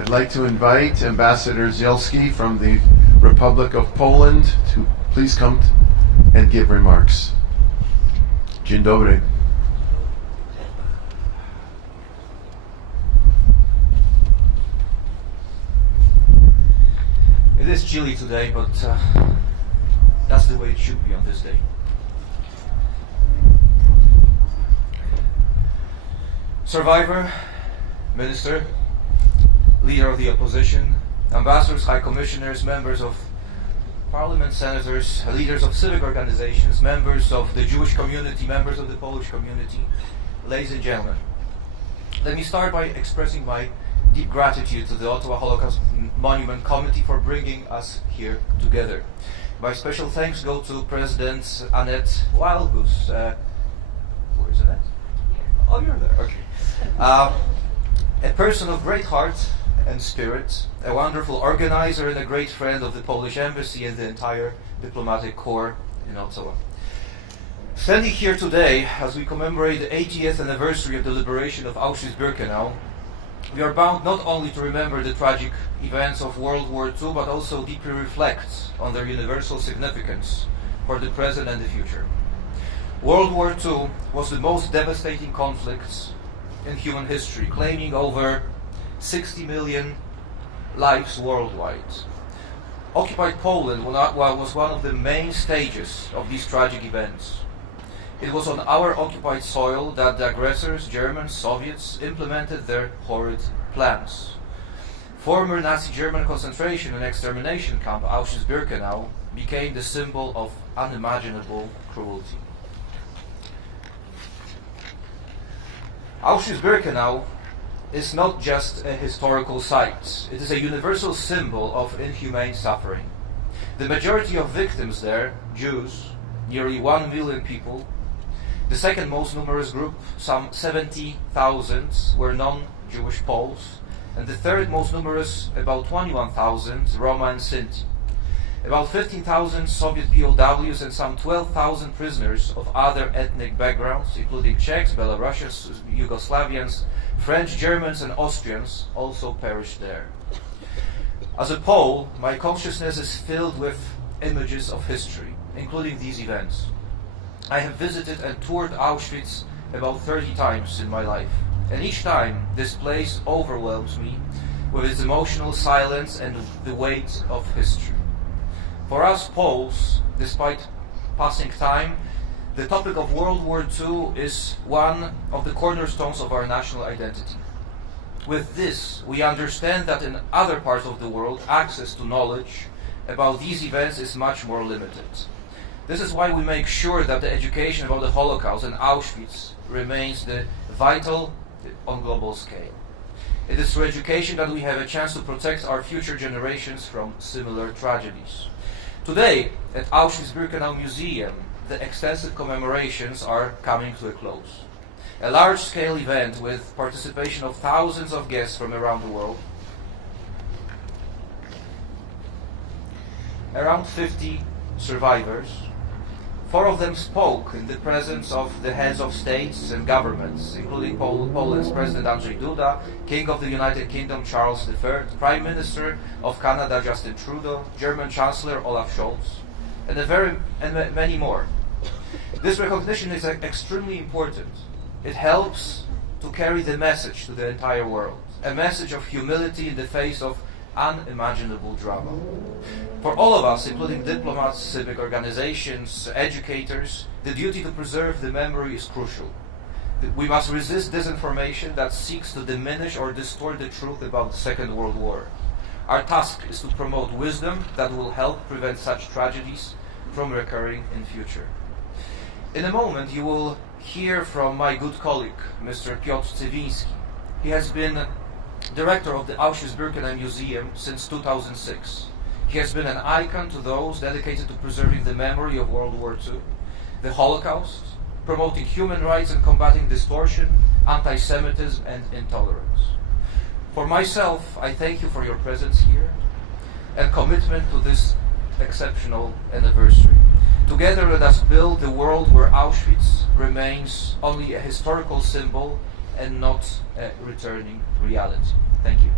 I'd like to invite Ambassador Dzielski from the Republic of Poland to please come and give remarks. Dzień dobry. It is chilly today, but that's the way it should be on this day. Survivor, Minister, Leader of the Opposition, Ambassadors, High Commissioners, Members of Parliament, Senators, leaders of civic organizations, members of the Jewish community, members of the Polish community, ladies and gentlemen. Let me start by expressing my deep gratitude to the Ottawa Holocaust Monument Committee for bringing us here together. My special thanks go to President Annette Wildgoose. Where is Annette? Oh, you're there, okay. A person of great heart and spirit, a wonderful organizer and a great friend of the Polish Embassy and the entire diplomatic corps in Ottawa. Standing here today as we commemorate the 80th anniversary of the liberation of Auschwitz-Birkenau, we are bound not only to remember the tragic events of World War II, but also deeply reflect on their universal significance for the present and the future. World War II was the most devastating conflict in human history, claiming over 60 million lives worldwide. Occupied Poland was one of the main stages of these tragic events. It was on our occupied soil that the aggressors, Germans, Soviets, implemented their horrid plans. Former Nazi German concentration and extermination camp Auschwitz-Birkenau became the symbol of unimaginable cruelty. Auschwitz-Birkenau is not just a historical site, it is a universal symbol of inhumane suffering. The majority of victims there, Jews, nearly 1 million people. The second most numerous group, some 70,000, were non-Jewish Poles, and the third most numerous, about 21,000, Roma and Sinti. About 15,000 Soviet POWs and some 12,000 prisoners of other ethnic backgrounds, including Czechs, Belarusians, Yugoslavians, French, Germans and Austrians, also perished there. As a Pole, my consciousness is filled with images of history, including these events. I have visited and toured Auschwitz about 30 times in my life, and each time this place overwhelms me with its emotional silence and the weight of history. For us Poles, despite passing time, the topic of World War II is one of the cornerstones of our national identity. With this, we understand that in other parts of the world, access to knowledge about these events is much more limited. This is why we make sure that the education about the Holocaust and Auschwitz remains vital on global scale. It is through education that we have a chance to protect our future generations from similar tragedies. Today, at Auschwitz-Birkenau Museum, the extensive commemorations are coming to a close. A large-scale event with participation of thousands of guests from around the world. Around 50 survivors. 4 of them spoke in the presence of the heads of states and governments, including Poland's President Andrzej Duda, King of the United Kingdom Charles III, Prime Minister of Canada Justin Trudeau, German Chancellor Olaf Scholz, and many more. This recognition is extremely important. It helps to carry the message to the entire world, a message of humility in the face of unimaginable drama. For all of us, including diplomats, civic organizations, educators, the duty to preserve the memory is crucial. We must resist disinformation that seeks to diminish or distort the truth about the Second World War. Our task is to promote wisdom that will help prevent such tragedies from recurring in future. In a moment, you will hear from my good colleague, Mr. Piotr Dzielski. He has been director of the Auschwitz-Birkenau Museum since 2006. He has been an icon to those dedicated to preserving the memory of World War II, the Holocaust, promoting human rights and combating distortion, anti-Semitism and intolerance. For myself, I thank you for your presence here and commitment to this exceptional anniversary. Together, let us build the world where Auschwitz remains only a historical symbol and not a returning reality. Thank you.